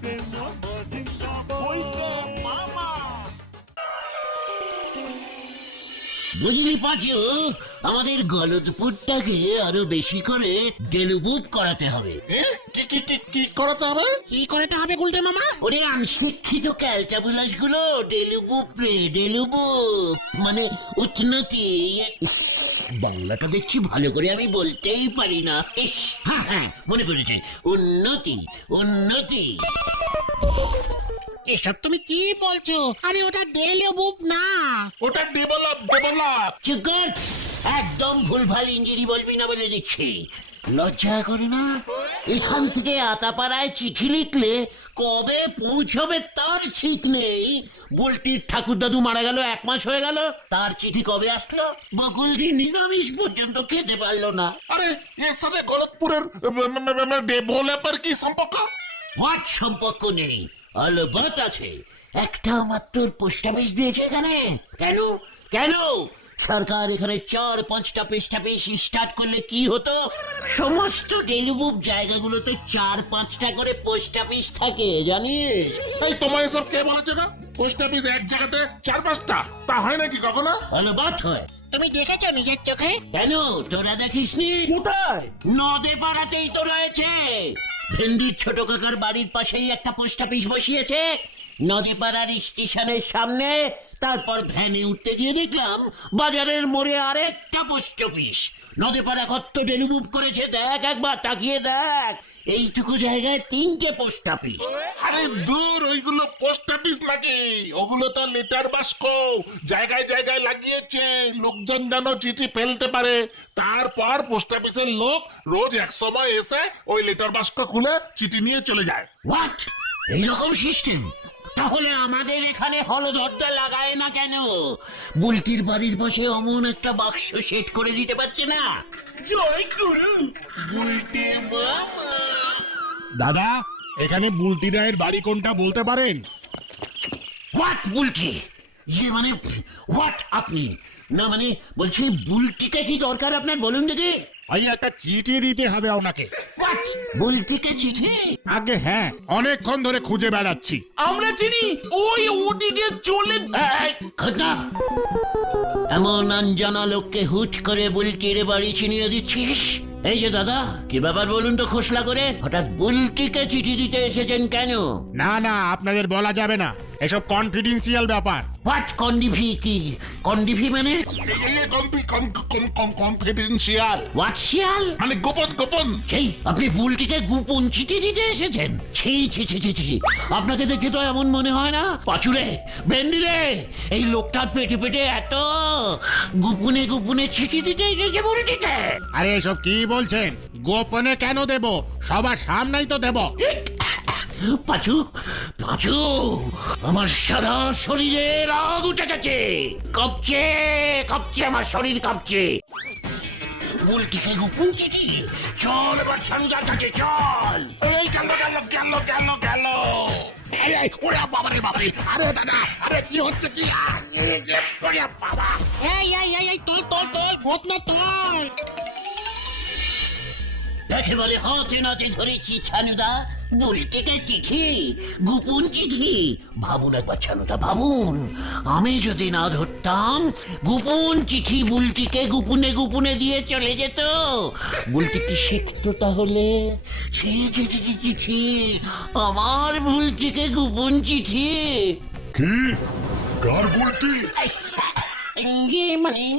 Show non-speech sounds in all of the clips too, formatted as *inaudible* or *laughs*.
Peso. বুঝলি পাঁচু? আমাদের গলদপুরটাকে আরও বেশি করে ডেলুবুপ করাতে হবে। এ? কি কি কি কি করাতে হবে? কি করতে হবে গুলটে মামা? ওরে অনশিক্ষিত ক্যালটাবুলাসগুলো ডেলুবুপ রে ডেলুবুপ মানে উন্নতি ইস, বাংলাটা দেখছি ভালো করে আমি বলতেই পারি না। ইস, হ্যাঁ হ্যাঁ মনে পড়েছে। উন্নতি উন্নতি। এসব তুমি কি বলছো? আরে ওটা ডেলে বুক না। ওটা ডেভেলপ ডেভেলপ চুপ কর। একদম ভুলভাল ইঞ্জিনি বলবি না বলে দেখছি লজ্জা করে না? এখান থেকে আতাপাড়ায় চিঠি লিখলে কবে পৌঁছবে তার ঠিক নেই। বুলটির ঠাকুর দাদু মারা গেল এক মাস হয়ে গেল। তার চিঠি কবে আসলো? বকুলজি নিরামিষ পর্যন্ত খেতে পারল না। আরে এর সাথে গলতপুরের ডেভেলপের কি সম্পর্ক? হোয়াট সম্পর্ক নেই? অলবত আছে। একটা মাত্র পোস্ট অফিস দিয়েছে এখানে। কেন? কেন? সরকার এখানে চার পাঁচটা পোস্ট অফিস স্টার্ট করলে কি হতো? সমস্ত ডেলিভুব জায়গাগুলোতে চার পাঁচটা করে পোস্ট অফিস থাকে জানিস? এই তোমার এসব কে বলেছে না পোস্ট অফিস এক জায়গাতে চার পাঁচটা? তা হয় নাকি কখনো? অলবত হয়। তুমি দেখেছ নিজের চোখে? কেন? তোরা দেখিসনি? কোথায়? নদে পাড়াতেই তো রয়েছে। ভেন্ডির ছোট কাকার বাড়ির পাশেই একটা পোস্ট অফিস বসিয়েছে। নদী পাড়ার স্টেশনের সামনে। তারপর ভ্যানে উঠতে গিয়ে দেখলাম বাজারের মোড়ে আরেকটা পোস্ট অফিস। নদী পাড়া কত ডেলিভুভ করেছে দেখ একবার তাকিয়ে দেখ। এইটুকু জায়গায় তিনটে পোস্ট অফিস আরে দূর ওইগুলো পোস্ট অফিস নাকি? ওগুলো তো লেটার বাস্ক। জায়গায় জায়গায় লাগিয়েছে। লোকজন যেন চিঠি ফেলতে পারে। তারপর পোস্ট অফিসের লোক রোজ এক সময় এসে ওই লেটার বাস্ক খুলে চিঠি নিয়ে চলে যায়। হোয়াট এইরকম সিস্টেম তাহলে আমাদের এখানে হলদরদা লাগায় না কেন? বুলটির বাড়ির পাশে অমন একটা বাক্স সেট করে দিতে পারছে না। দাদা এখানে বুলটি রায়ের বাড়ি কোনটা বলতে পারেন? হোয়াট বুলটি? ইয়ে মানে হোয়াট আপনি? না মানে বলছি বুলটিকে কি দরকার আপনার? বলুন দেখি। ভাই একটা চিঠি দিতে হবে আপনাকে। হোয়াট বুলটিকে চিঠি? আগে হ্যাঁ অনেকক্ষণ ধরে খুঁজে বেড়াচ্ছি। আমরা চিনি ওই ওদিকে চলে এই, খোদা! এমন অঞ্জনা লোককে হুট করে বুলটির বাড়ি চিনিয়ে দিচ্ছিস? এই যে দাদা কি ব্যাপার বলুন তো খোসলা করে? হঠাৎ বুলটিকে চিঠি দিতে এসেছেন কেন? না না আপনাদের বলা যাবে না। এসব কনফিডেন্সিয়াল ব্যাপার। হোয়াট কন্ডিভি কি? কন্ডিভি মানে? কনফিডেন্সিয়াল হোয়াট শিয়াল? মানে গোপন গোপন। সেই আপনি বুলটিকে গোপন চিঠি দিতে এসেছেন? ছি ছি ছি ছি ছি। আপনাকে দেখে তো এমন মনে হয় না? পাচুরে ভেন্ডি রে এই লোকটার পেটে পেটে এত গোপনে গোপনে চিঠি দিতে এসেছে বুলটিকে আরে এসব কি বলছেন? গোপনে কেন দেব? সবার সামনেই তো দেব। পাচু পাচু, আমার সারা শরীরে রাগ উঠে গেছে। কাঁপছে কাঁপছে, আমার শরীর কাঁপছে। বুলটিকে গোপন চিঠি, চল এবার ছানুদার কাছে চল। এই গেল গেল গেল গেল। গেল ওরে বাবারে বাবারে আরে দাদা, আরে কি হচ্ছে, কি? বাবা। এই এই এই এই তোল তোল তোল না তোল দেখে বলে হাতে নাতে ধরেছি ছানুদা বুলটিকে চিঠি গোপন চিঠি ভাবুন একবার ছানুদা ভাবুন আমি যদি না ধরতাম গোপন চিঠি বুলটিকে গোপনে গোপনে দিয়ে চলে যেত বুলটি কি শিখতো তাহলে ছি ছি ছি আমার বুলটিকে গোপন চিঠি কি কার বলটি ইয়ে মানে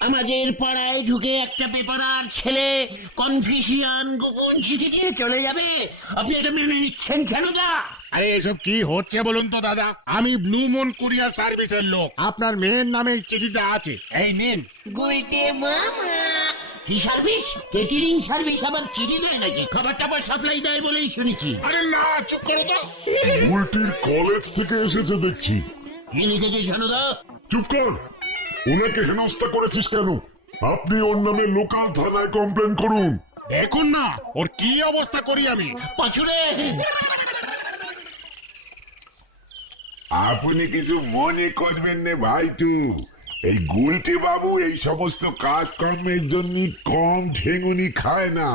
আমাদের পাড়ায় ঢুকে একটা পেপারার ছেলে কনফিউশিয়ান গোপন চিঠি দিয়ে চলে যাবে। আপনি এটা মেনে নিচ্ছেন কেন দা? আরে এসব কি হচ্ছে বলুন তো দাদা? আমি ব্লু মুন কুরিয়ার সার্ভিসের লোক। আপনার মেয়ের নামে চিঠিটা আছে। এই নিন। কি সার্ভিস? কেটারিং সার্ভিস আবার চিঠি দেয় নাকি? খাবার টাবার সাপ্লাই দেয় বলেই শুনেছি। আরে না চুপ করো তো। বুলটির কলেজ থেকে এসেছে দেখছি। কি লিখেছে জানুদা চুপ কর। ওনাকে হেনস্থা করেছিস কেন? আপনি ওর নামে লোকাল থানায় কমপ্লেন করুন। দেখুন না ওর কি অবস্থা করি আমি? পাছুরে আপনি কিছু মনে করবেন না ভাইটু। এই গুলটি বাবু এই সমস্ত কাজকর্মের জন্য কম ঠেঙুনি খায় না।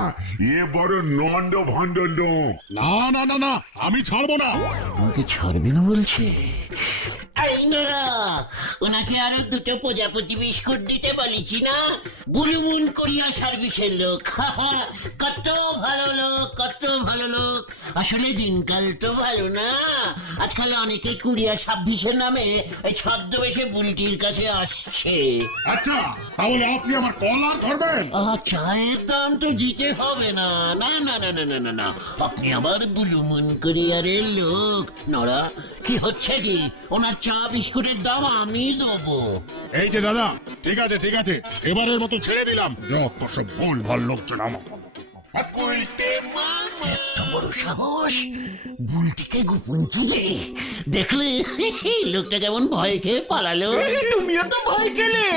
এ বড় নন্ড ভণ্ড লোক। না না না না আমি ছাড়বো না। আমাকে ছাড়বে না বলছে? আর ইন্দোরা ওনাকে আরও দুটো প্রজাপতি বিস্কুট দিতে বলেছি না? বুলুমুন করিয়া সার্ভিসের লোক। কত ভালো লোক কত ভালো লোক। আসলে দিনকাল তো ভালো না। আজকাল অনেকে কুরিয়ার সার্ভিসের নামে এই ছদ্মবেশে বুলটির কাছে আসছে। আচ্ছা তাহলে আপনি আমার কলার ধরবেন? চায়ের দাম তো দিতে হবে না। না না না না না না আপনি আবার বুলুমুন করিয়ারের লোক। নড়া কি হচ্ছে কি? ওনার চা বিস্কুটের দাম আমি দেবো। এই যে দাদা ঠিক আছে ঠিক আছে এবারের মতো ছেড়ে দিলাম। যত সব ভুল ভালো লোকজন আমার এত বড় সাহস? বুলটিকে গোপন চিনে দেখলে *laughs* লোকটা কেমন ভয় খেয়ে পালালো। তুমিও তো ভয় খেলে।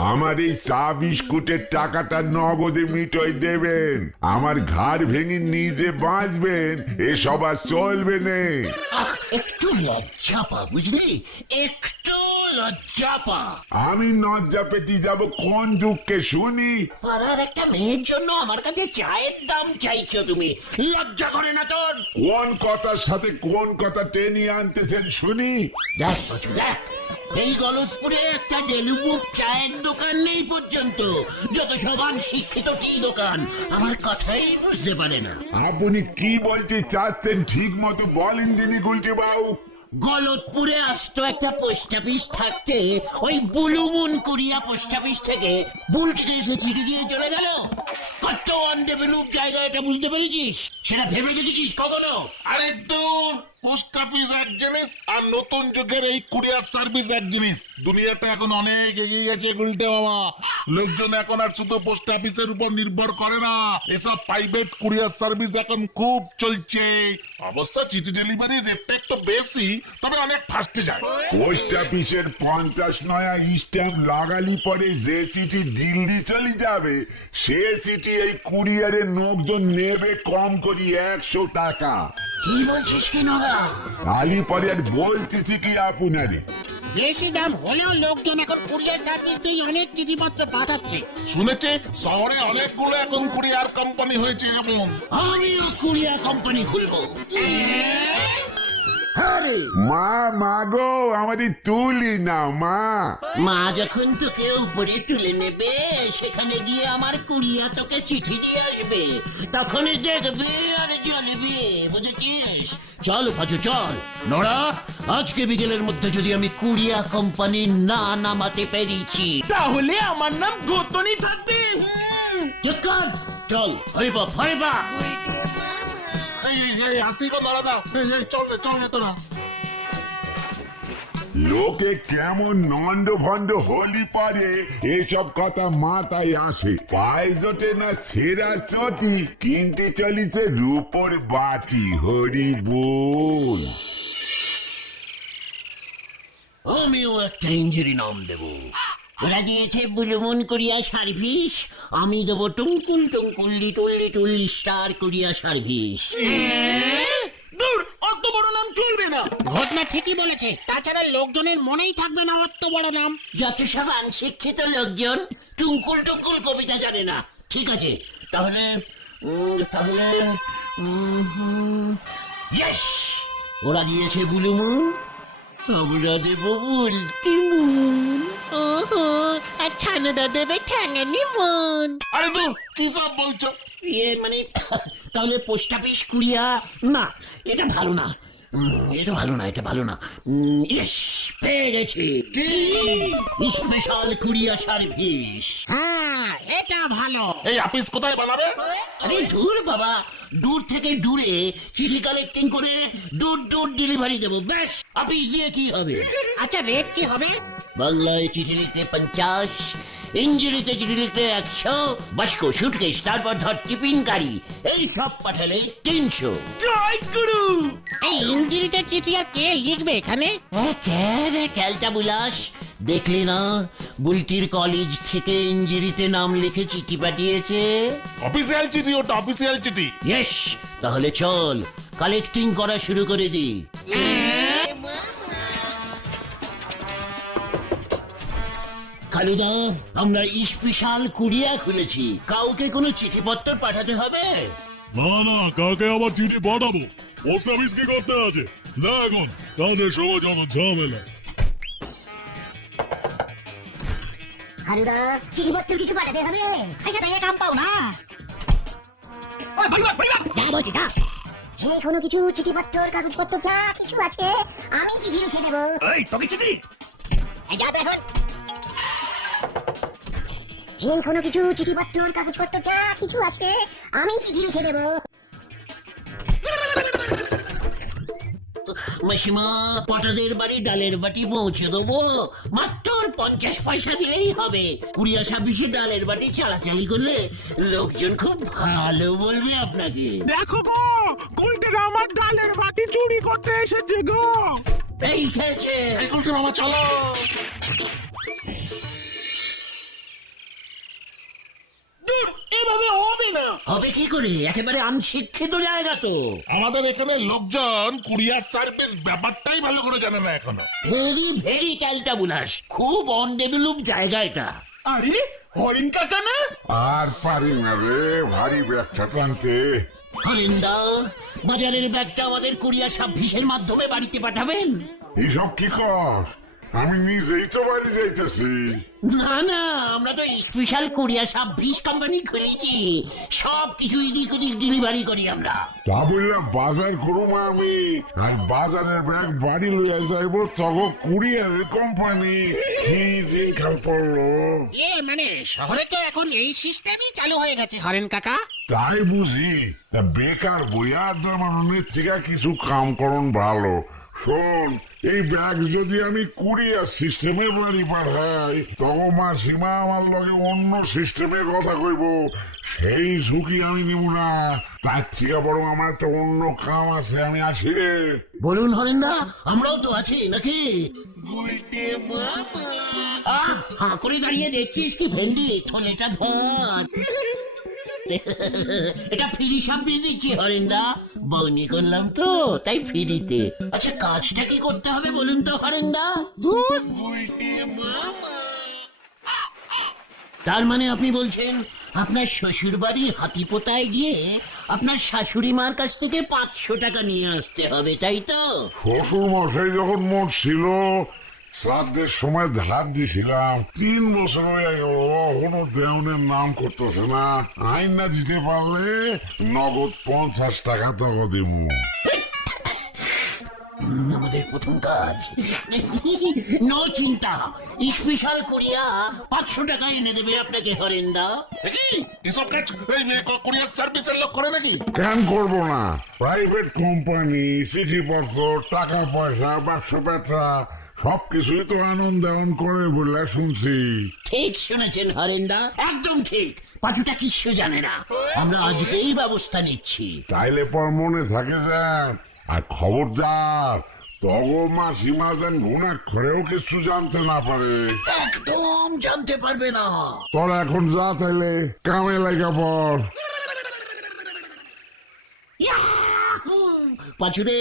আমার এই চা বিস্কুটের টাকাটা নগদে মিটয় দেবেন। আমার ঘাড় ভেঙে নিজে বাঁচবেন। এসব আর চলবে না। একটু লজ্জা পা বুঝলি? একটু লজ্জা আমি নজ্জা পেতে যাব কোন যুগকে শুনি? পাড়ার একটা মেয়ের জন্য আমার কাছে চায়ের দাম চাইছো তুমি। লজ্জা করে না তোর। কোন কথার সাথে কোন কথা টেনে আনতেছেন শুনি? দেখ দেখ। এই গলতপুরে একটা ডেলুবুক চায়ের দোকান নেই পর্যন্ত। যত সবান শিক্ষিত টি দোকান আমার কথাই বুঝতে পারে না। আপনি কি বলতে চাচ্ছেন ঠিক মতো বলেন দিনি গুলটি বাবু? গলতপুরে আসতো একটা পোস্ট অফিস থাকতে ওই বুলুমুন করিয়া পোস্ট অফিস থেকে বুলটিকে এসে চিঠি দিয়ে চলে গেল। কত আনডেভেলপ জায়গা এটা বুঝতে পেরেছিস? সেটা ভেবে দেখেছিস কখনো? আরে দূর! পোস্ট অফিস এক জিনিস আর নতুন যুগের এই কুরিয়ার সার্ভিস এক জিনিস। দুনিয়াটা এখন অনেক এগিয়ে গেছে গুলটে বাবা। লোকজন এখন আর শুধু পোস্ট অফিসের উপর নির্ভর করে না। এসব প্রাইভেট কুরিয়ার সার্ভিস এখন খুব চলছে। অবশ্য চিঠি ডেলিভারি রেটটা একটু বেশি তবে অনেক ফাস্টে যায়। পোস্ট অফিসের পঞ্চাশ নয়া স্ট্যাম্প লাগালি পরে যে চিঠি দিল্লি চলে যাবে সে চিঠি এই কুরিয়ারের লোকজন নেবে কম করি একশো টাকা। কি বলছিস কি নগা? আলি পরে আর বলতেছি কি আপনারে বেশি দাম হলেও লোকজন এখন কুরিয়ার সার্ভিস দিয়ে অনেক চিঠিপত্র পাঠাচ্ছে। শুনেছে শহরে অনেকগুলো এখন কুরিয়ার কোম্পানি হয়েছে এমন আমিও কুরিয়া কোম্পানি খুলবো। আরে মা মা গো আমাদের তুলি নাও মা। মা যখন তোকে উপরে তুলে নেবে সেখানে গিয়ে আমার কুড়িয়া তোকে চিঠি দিয়ে আসবে। তখন দেখবে আর জ্বলবে বুঝেছিস? চল পাচু চল। নোড়া আজকে বিকেলের মধ্যে যদি আমি কুড়িয়া কোম্পানি না নামাতে পেরেছি। তাহলে আমার নাম গোতনি থাকবে। হুম। ঠিক কর চল হরিবা হরিবা এই এই, এই আসি গো নড়া চল রে চল রে তোরা। লোকে কেমন নন্দ ভণ্ড হলি পারে এসব কথা মাথায় আসে। পায়ে জোটে না সেরা চটি কিনতে চলিছে রূপর বাটি হরি বল। আমিও একটা ইঞ্জুরি নাম দেব। ওরা দিয়েছে বুলুমন কোরিয়া সার্ভিস আমি দেবো twinkle twinkle little little star courier service. দূর বড় নাম চলবে না। ঘটনা ঠিকই বলেছে। তাছাড়া লোকজনের মনেই থাকবে না অত বড় নাম। যত সব শিক্ষিত লোকজন টুঙ্কুল টুঙ্কুল কবিতা জানে না। ঠিক আছে তাহলে উম, তাহলে ইয়েস ওরা দিয়েছে বুলুমুন আমরা দেব বুলটিমুন ওহো আর ছানুদা দেবে ঠ্যাঙানি মন। আরে দূর কি সব বলছো? ইয়ে মানে তাহলে পোস্ট অফিস কুড়িয়া না এটা ভালো না। এটা ভালো না এটা ভালো না। ইস পেয়ে গেছি। Special courier service. হ্যাঁ এটা ভালো। এই অফিস কোথায় বানাবে? আরে দূর বাবা দূর থেকে দূরে চিঠি কালেক্টিং করে দূর দূর ডেলিভারি দেবো ব্যাস অফিস দিয়ে কি হবে? আচ্ছা রেট কি হবে? বাংলায় চিঠি লিখতে পঞ্চাশ ইঞ্জিরিতে চিঠি লিখতে একশো বাস্কো সুটকেস তারপর ধর টিফিন গাড়ি এই সব পাঠালে তিনশো। জয় গুরু! এই ইঞ্জিরিতে চিঠি আর কে লিখবে এখানে? ক্যালটা বুলাস? দেখলি না? বুলটির কলেজ থেকে ইঞ্জিরিতে নাম লিখে চিঠি পাঠিয়েছে? অফিসিয়াল চিঠি ওটা অফিসিয়াল চিঠি। ইয়েস তাহলে চল কালেক্টিং করা শুরু করে দি। কালুদা আমরা স্পেশাল কুরিয়া খুলেছি। কাউকে কোনো চিঠিপত্র পাঠাতে হবে? না না কাকে আবার চিঠি পাঠাবো। পোস্ট অফিস কি করতে আছে? না এখন তাদের সময় যত ঝামেলা হারুদা চিঠিপত্র কিছু পাঠাতে হবে? এখানে এ কাম পাও না। যা বলছি যা। যে কোনো কিছু চিঠিপত্র কাগজপত্র যা কিছু আছে আমি চিঠি লিখে দেবো। এই তোকে চিঠি? এই যা তো এখন যে কোনো কিছু চিঠিপত্র কাগজপত্র যা কিছু আছে আমি চিঠি লিখে দেবো। মাসিমা পটাদের বাড়ি ডালের বাটি পৌঁছে দেবো। মাত্র পঞ্চাশ পয়সা দিলেই হবে। কুড়িয়া ছাব্বিশে ডালের বাটি চালাচালি করলে লোকজন খুব ভালো বলবে আপনাকে। দেখো গো গুলটের আমার ডালের বাটি চুরি করতে এসেছে গো। এই খেয়েছে। এই মামা চলো। করে একেবারে অনশিক্ষিত জায়গা তো। আমাদের এখানে লোকজন কুরিয়ার সার্ভিস ব্যাপারটাই ভালো করে জানে না এখনও। ভেরি ভেরি ক্যালটাবুলাস খুব অনডেভেলপ জায়গা এটা। আরে হরিণ কাকা না আর পারি না রে ভারী ব্যাগটা টানতে। হরিন্দা বাজারের ব্যাগটা আমাদের কুরিয়ার সার্ভিসের মাধ্যমে বাড়িতে পাঠাবেন? এসব কি কর আমি নিজেই তো বাড়ি যাইতেছি। না না আমরা তো স্পেশাল কুরিয়ার সার্ভিস কোম্পানি খুলেছি। সব কিছু এদিক ওদিক ডেলিভারি করি আমরা। তা বললাম বাজার করুম আমি। আর বাজারের ব্যাগ বাড়ি লইয়া যাইব তগ কুরিয়ারের কোম্পানি কি দিন কাল পড়ল। এ মানে শহরে তো এখন এই সিস্টেমই চালু হয়ে গেছে হরেন কাকা। তাই বুঝি। তা বেকার বইয়া মাননের থেকে কিছু কাম করুন ভালো। শোন এই ব্যাগ যদি আমি কুরিয়ার সিস্টেমে বাড়ি পাঠাই তখন মাসিমা আমার লগে অন্য সিস্টেমের কথা কইব। সেই ঝুঁকি আমি নিব না। তার থেকে বরং আমার একটা অন্য কাম আছে আমি আসি রে। বলুন হরেন্দা আমরাও তো আছি নাকি? আহ, হাঁ করে দাঁড়িয়ে দেখছিস কি ভেন্ডি? থলেটা ধর। *laughs* এটা ফ্রি সার্ভিস দিচ্ছি হরেন্দা বউনি করলাম তো, তাই ফ্রিতে। আচ্ছা কাজটা কি করতে হবে বলুন তো হরেন্দা তার মানে আপনি বলছেন, আপনার শ্বশুর বাড়ি হাতিপোতায় গিয়ে আপনার শাশুড়ি মার কাছ থেকে পাঁচশো টাকা নিয়ে আসতে হবে, তাই তো? শ্বশুর মশাই যখন মোট ছিল শ্রাদ্ধের সময় ধার দিছিলাম তিন বছর হয়ে গেল এখনও দেওনের নাম করতেছে না। আইন না দিতে পারলে নগদ পঞ্চাশ টাকা তক দিব আমাদের প্রথম কাজ। নো চিন্তা স্পেশাল করিয়া পাঁচশো টাকা এনে দেবে আপনাকে হরেন্দা এই, এসব কাজ এই কুরিয়ার সার্ভিসের লোক করে নাকি? কেন করব না? প্রাইভেট কোম্পানি চিঠিপত্র টাকা পয়সা ব্যবসা পেটরা সবকিছুই তো আনন্দ করে বলে শুনছি। ঠিক শুনেছেন হরেন্দা। একদম ঠিক। পাঁচুটা কিচ্ছু জানে না। আমরা আজকেই ব্যবস্থা নিচ্ছি। তাইলে পর মনে থাকে যান আর খবরদার তগ মাসিমা যেন ঘুণাক্ষরেও কিছু জানতে না পারে। একদম জানতে পারবে না। তোরা এখন যা তাইলে কামে লাগা পর! পাঁচুরে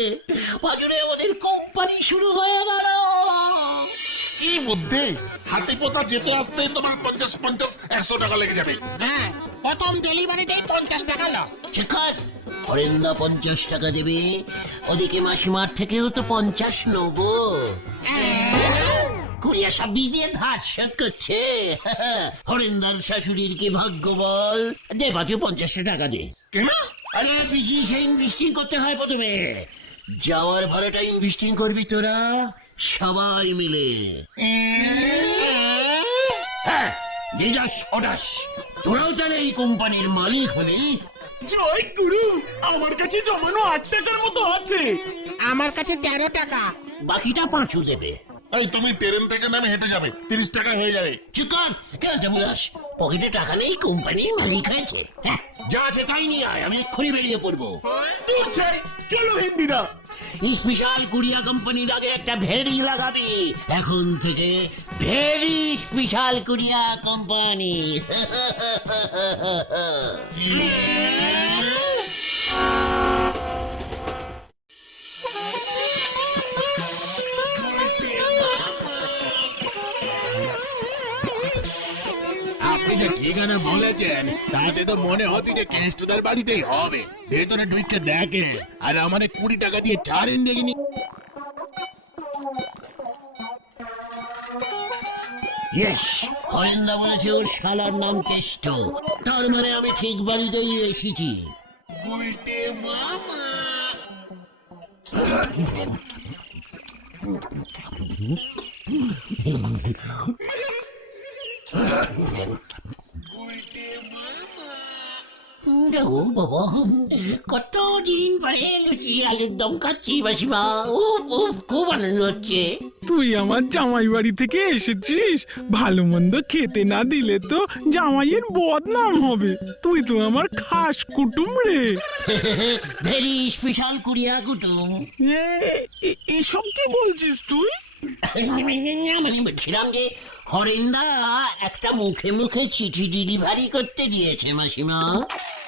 পাঁচুরে আমাদের কোম্পানি শুরু হয়ে গেল। কি বুদ্ধি? হাতি পোতা যেতে আসতেই তোমার পঞ্চাশ পঞ্চাশ একশো টাকা লেগে যাবে। হ্যাঁ প্রথম ডেলিভারিতেই পঞ্চাশ টাকা লস শিকার হরেন্দা পঞ্চাশ টাকা দেবে। ওদিকে মাসিমার থেকেও তো পঞ্চাশ নেব। কুড়িয়া দিয়ে ধার শোধ করছে। হরেন্দার শাশুড়ির কি ভাগ্য বল? দে বাজু পঞ্চাশটা টাকা দে। কেন? আরে বিজনেসে ইনভেস্টিং করতে হয় প্রথমে। যাওয়ার ভাড়াটা ইনভেস্টিং করবি তোরা। সবাই মিলে। হ্যাঁ দিদাস ওদাস তোরাও তাহলে এই কোম্পানির মালিক হলে জয় গুরু আমার কাছে জমানো আট টাকার মতো আছে। আমার কাছে তেরো টাকা। বাকিটা পাঁচু দেবে। এই তুমি ট্রেন থেকে নামে হেঁটে যাবে। তিরিশ টাকা হয়ে যাবে। চিকন কেন বলাস পকেটে টাকা নেই কোম্পানি মালিক হয়েছে। হ্যাঁ যা আছে তাই নিয়ে আয় আমি এক্ষুনি বেরিয়ে পড়ব। চলো হিন্দিরা স্পেশাল কুরিয়া কোম্পানির আগে একটা ভেরি লাগাবি। এখন থেকে ভেরি স্পেশাল কুরিয়া কোম্পানি। *laughs* *laughs* যেন বলেছেন? তাতে তো মনে হচ্ছে যে কেষ্টদার বাড়িতেই হবে। ভেতরে ঢুকে দেখে আর আমারে কুড়ি টাকা দিয়ে ছাড়েন দেখিনি। ইয়েস হরেন্দা বলেছে ওর শালার নাম কেষ্ট। তার মানে আমি ঠিক বাড়িতেই এসেছি। *laughs* ও বাবা কতদিন পরে লুচি আলুর দম খাচ্ছি বাসিমা ও খুব আনন্দ হচ্ছে তুই আমার জামাই বাড়ি থেকে এসেছিস। ভালো মন্দ খেতে না দিলে তো জামাইয়ের বদনাম হবে। তুই তো আমার খাস কুটুম রে। ভেরি স্পেশাল কুড়িয়া কুটুম। এসব কি বলছিস তুই? মানে বলছিলাম যে হরেন্দা একটা মুখে মুখে চিঠি ডেলিভারি করতে দিয়েছে মাসিমা।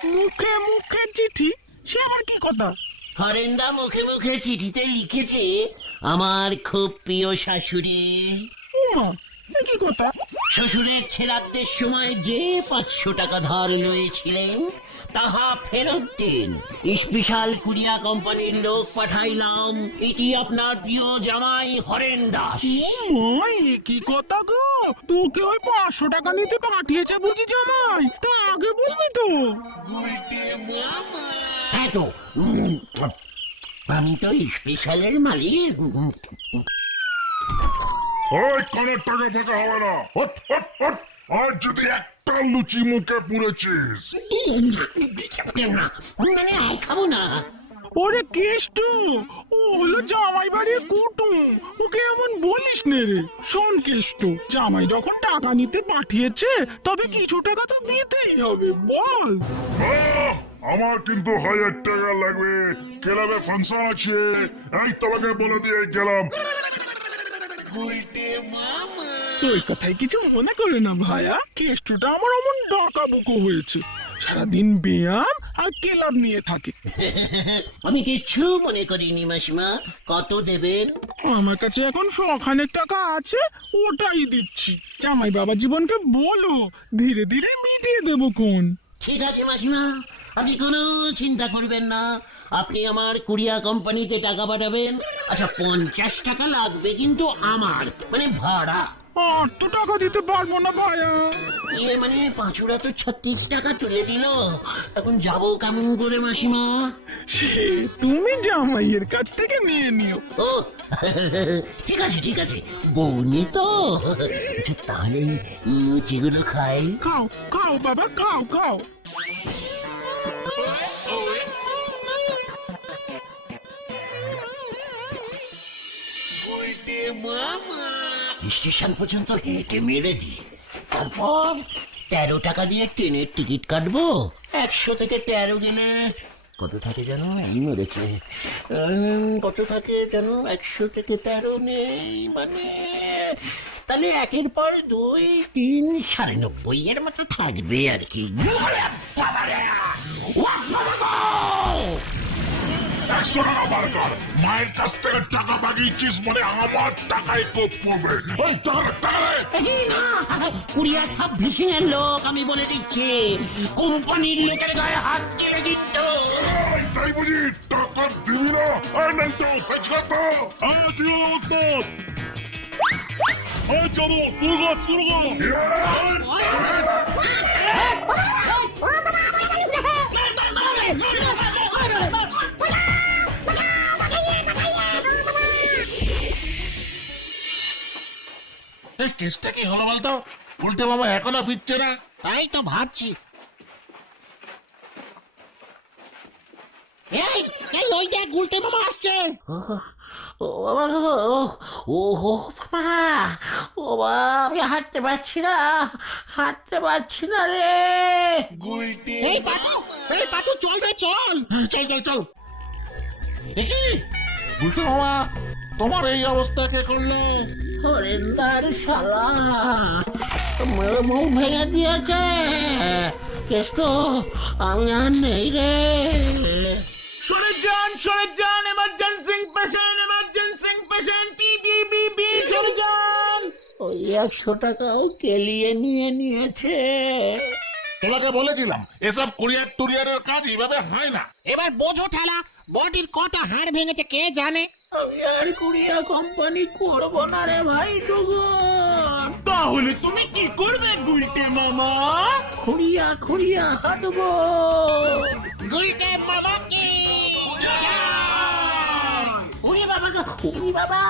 মুখে মুখে চিঠি? সে আমার কি কথা? হরেন্দা মুখে মুখে চিঠিতে লিখেছে আমার খুব প্রিয় শাশুড়ি। উমা এ কি কথা? শ্বশুরের ছেড়াত্মের সময় যে পাঁচশো টাকা ধার লয়েছিলেন তাহা ফেরত দিন। স্পেশাল কুরিয়া কোম্পানির লোক পাঠাইলাম। এটি আপনার প্রিয় জামাই হরেন দাস। কি কথা গো? তোকে ওই পাঁচশো টাকা নিতে পাঠিয়েছে বুঝি জামাই? তা আগে বলবি তো। হ্যাঁ তো আমি তো স্পেশালের মালিক। ওই কোনো টাকা ফাঁকা হবে না। আর যদি একটা লুচি মুখে পুড়েছিস না মানে আই খাব না ওরে কেষ্ট ও হলো জামাই বাড়ির কুটুম। ওকে এমন বলিস নে রে। শোন কেষ্ট জামাই যখন টাকা নিতে পাঠিয়েছে তবে কিছু টাকা তো দিতেই হবে বল। আমার কিন্তু হাজার টাকা লাগবে। ক্লাবে ফাংশন আছে। এই তোমাকে বলে দিয়ে গেলাম। ওই কথায় কিছু মনে করে না ভাইয়া কেষ্টটা আমার অমন ডাকাবুকো হয়েছে। সারাদিন ব্যায়াম আর কেলাব নিয়ে থাকে। *laughs* আমি কিচ্ছু মনে করিনি মাসিমা। কত দেবেন? আমার কাছে এখন শখানেক টাকা আছে ওটাই দিচ্ছি। জামাই বাবা জীবনকে বলো ধীরে ধীরে মিটিয়ে দেবো কোন? ঠিক আছে মাসিমা। আপনি কোনো চিন্তা করবেন না। আপনি আমার কুরিয়া কোম্পানিতে টাকা পাঠাবেন। আচ্ছা পঞ্চাশ টাকা লাগবে কিন্তু আমার মানে ভাড়া। আর তো টাকা দিতে পারব না ভাইয়া ইয়ে মানে পাঁচুরা তো ছত্রিশ টাকা তুলে দিল। এখন যাব কেমন করে মাসিমা? সে তুমি জামাইয়ের কাছ থেকে নিয়ে নিও। ও ঠিক আছে ঠিক আছে। বৌনি তো। আচ্ছা, তাহলে লুচিগুলো খাই। খাও খাও বাবা খাও খাও। স্টেশন পর্যন্ত হেঁটে মেরে দিই তারপর তেরো টাকা দিয়ে ট্রেনের টিকিট কাটবো। একশো থেকে তেরো গেলে কত থাকে যেন এই মরেছে। কত থাকে যেন একশো থেকে তেরো নেই মানে। তাহলে একের পর দুই, তিন, সাড়ে নব্বই এর মতো থাকবে আর কি! একশো টাকা বার কর মায়ের কাছ থেকে টাকা বাগিয়েছিস মানে আমার টাকায় কোপ পড়বে ওই টাকা টাকা এই না লোক আমি বলে দিচ্ছি কোম্পানির লোকের গায়ে হাত দিয়ে দিত তাই বুঝি টাকা দিবি না এই নেন তো সেচকা তো আজ ওসমান এই চলো সুরগো সুরগো এই কেসটা কি হলো বলতো? উল্টে বাবা এখনও ফিরছে না? তাই তো ভাবছি। এই এই ওই দেখ গুলটে মামা আসছে। ও বাবা ও বাবা ও বাবা আমি হাঁটতে পারছি না হাঁটতে পারছি না রে। এই পাচু এই পাচু চল রে চল। চল চল চল। দেখি বুঝতে বাবা তোমার এই অবস্থা কে করল? হরেন্দার শালা। মুখ ভেঙে দিয়েছে। কেষ্ট আমি আর নেই রে। সরে যান সরে যান এমার্জেন্সি পেশেন্ট এমার্জেন্সি পেশেন্ট পি পি পি পি সরে যান ওই একশো টাকাও কেলিয়ে নিয়ে নিয়েছে। তোমাকে বলেছিলাম এসব কুরিয়ার টুরিয়ারের কাজ এইভাবে হয় না। এবার বোঝো ঠেলা বডির কটা হাড় ভেঙেছে কে জানে? আমি আর কুড়িয়া কোম্পানি করব না রে ভাই টুকুন তাহলে তুমি কি করবে গুলটে মামা? খুঁড়িয়া খুঁড়িয়া কাটবো গুলটে মামা কি ওরে বাবা ওরে বাবা।